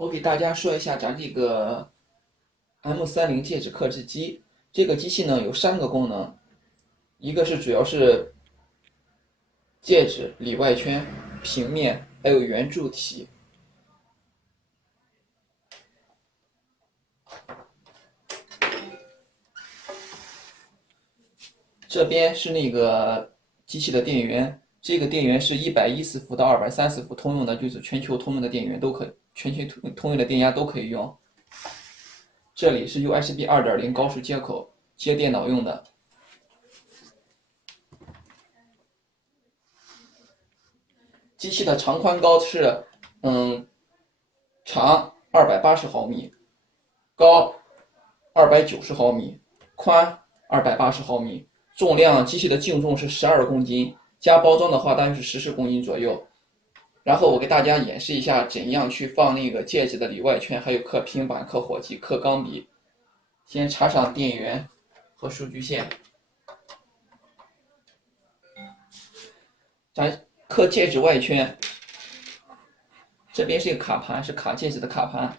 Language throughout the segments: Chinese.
我给大家说一下咱这个 M30戒指刻制机。这个机器呢有3个功能，一个是主要是戒指里外圈、平面还有圆柱体。这边是那个机器的电源，这个电源是114伏到230伏通用的，就是全球通用的电源都可以，全球通用的电压都可以用。这里是 USB 2.0高速接口，接电脑用的。机器的长宽高是，长280毫米，高290毫米，宽280毫米，重量机器的净重是12公斤，加包装的话大约是14公斤左右。然后我给大家演示一下怎样去放那个戒指的里外圈，还有刻平板、刻火机、刻钢笔。先插上电源和数据线。咱刻戒指外圈，这边是一个卡盘，是卡戒指的卡盘，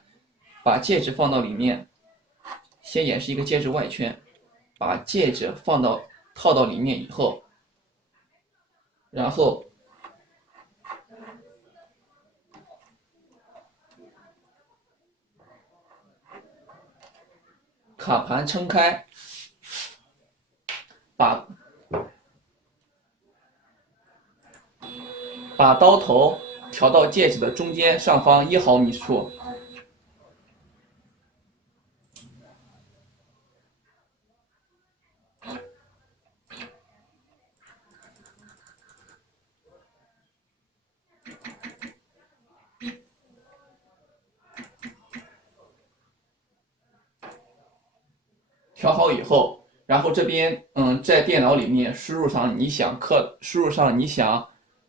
把戒指放到里面。先演示一个戒指外圈，把戒指套到里面以后，然后卡盘撑开，把刀头调到戒指的中间上方1毫米处，调好以后，然后这边在电脑里面输入上你想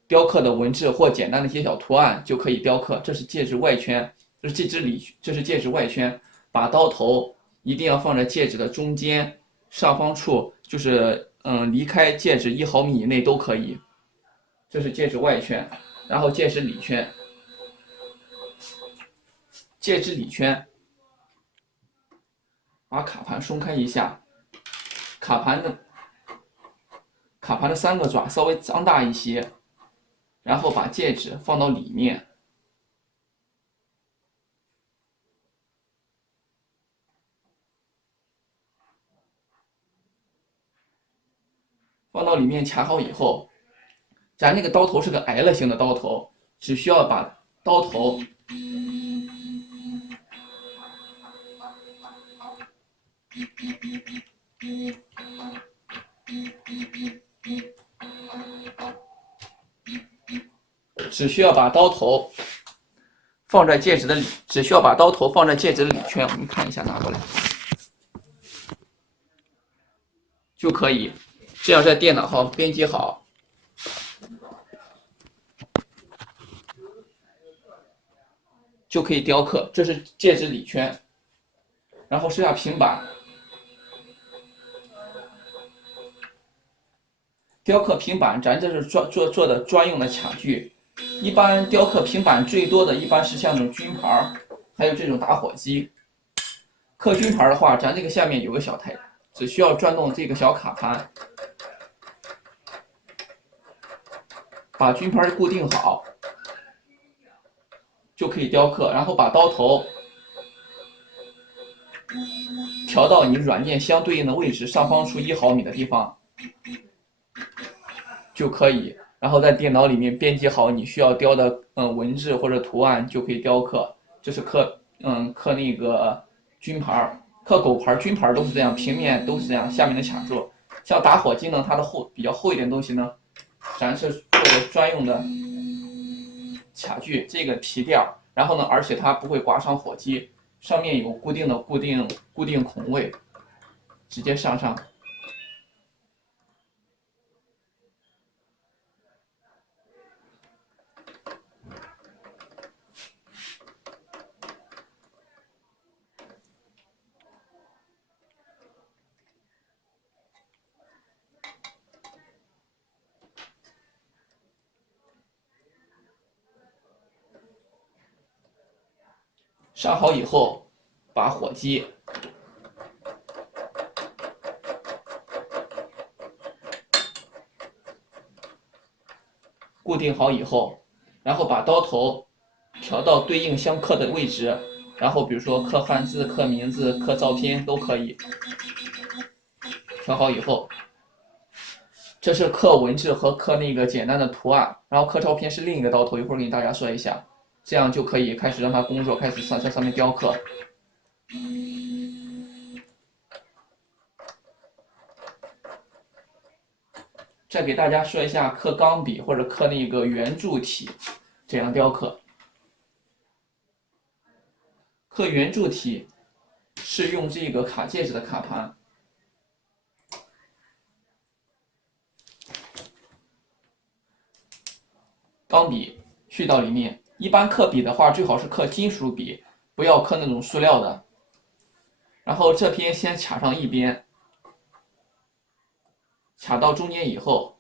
雕刻的文字或简单的一些小图案就可以雕刻。这是戒指外圈，这是戒指外圈。把刀头一定要放在戒指的中间上方处，就是离开戒指1毫米以内都可以。这是戒指外圈，然后戒指里圈，戒指里圈，把卡盘松开一下，卡盘的3个爪稍微张大一些，然后把戒指放到里面，卡好以后，咱那个刀头是个 L 型的刀头，只需要把刀头只需要把刀头放在戒指的里，只需要把刀头放在戒指的里圈，我们看一下，拿过来就可以。这样在电脑上编辑好，就可以雕刻。这是戒指里圈，然后剩下平板。雕刻平板，咱这是做的专用的卡具。一般雕刻平板最多的一般是像这种军牌，还有这种打火机。刻军牌的话，咱这个下面有个小台，只需要转动这个小卡盘，把军牌固定好，就可以雕刻。然后把刀头调到你软件相对应的位置上方处1毫米的地方就可以。然后在电脑里面编辑好你需要雕的文字或者图案，就可以雕刻。这是刻那个军牌、刻狗牌、军牌都是这样，平面都是这样，下面的卡住。像打火机呢，它的比较厚一点东西呢，咱是做的专用的卡具，这个皮垫，然后呢，而且它不会刮伤火机，上面有固定孔位，直接上。上好以后，把火机固定好以后，然后把刀头调到对应相刻的位置，然后比如说刻汉字、刻名字、刻照片都可以。调好以后，这是刻文字和刻那个简单的图案，然后刻照片是另一个刀头，一会儿给大家说一下，这样就可以开始让它工作，开始在上面雕刻。再给大家说一下刻钢笔或者刻那个圆柱体怎样雕刻。刻圆柱体是用这个卡戒指的卡盘，钢笔去到里面。一般刻笔的话，最好是刻金属笔，不要刻那种塑料的。然后这边先卡上一边，卡到中间以后，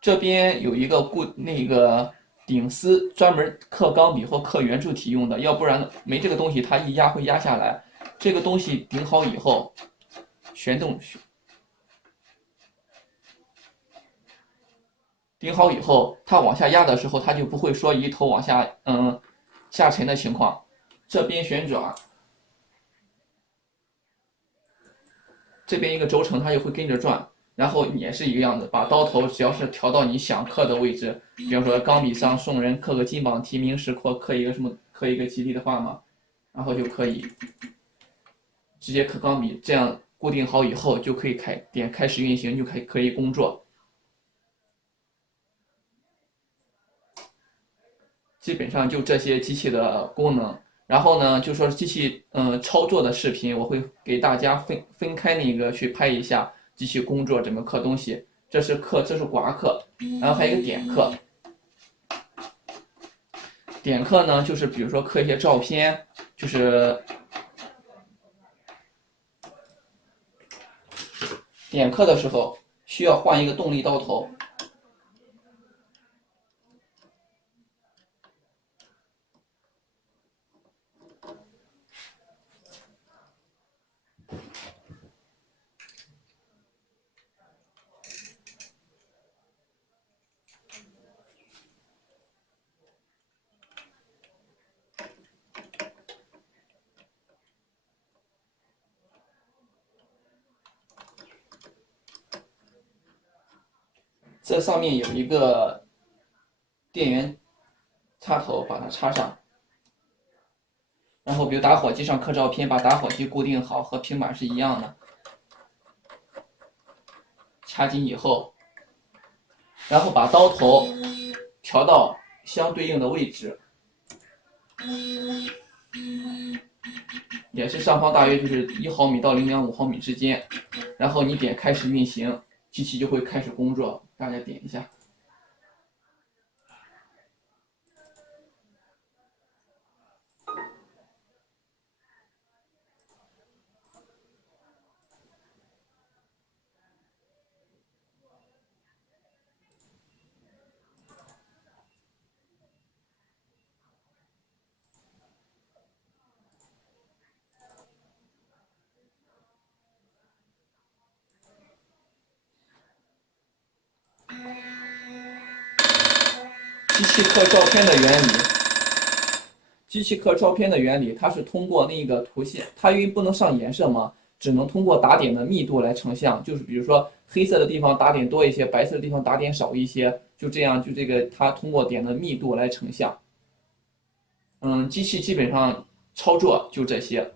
这边有一个那个顶丝，专门刻钢笔或刻圆柱体用的，要不然没这个东西，它一压会压下来。这个东西顶好以后，旋动，顶好以后，它往下压的时候，它就不会说一头往下下沉的情况。这边旋转，这边一个轴承它就会跟着转，然后也是一个样子，把刀头只要是调到你想刻的位置，比方说钢笔上送人刻个金榜题名时，或刻一个什么，刻一个吉利的话嘛，然后就可以直接刻钢笔，这样固定好以后就可以点开始运行，就可以工作。基本上就这些机器的功能。然后呢，就说机器操作的视频，我会给大家分开那个去拍一下机器工作怎么刻东西。这是刮刻，然后还有一个点刻。点刻呢，就是比如说刻一些照片，就是点刻的时候需要换一个动力刀头。这上面有一个电源插头，把它插上。然后比如打火机上刻照片，把打火机固定好，和平板是一样的。掐紧以后，然后把刀头调到相对应的位置，也是上方大约就是1毫米到0.5毫米之间。然后你点开始运行，机器就会开始工作。大家点一下。机器刻照片的原理，机器刻照片的原理，它是通过那个图线，它因为不能上颜色嘛，只能通过打点的密度来成像。就是比如说黑色的地方打点多一些，白色的地方打点少一些，就这样，就这个它通过点的密度来成像。机器基本上操作就这些。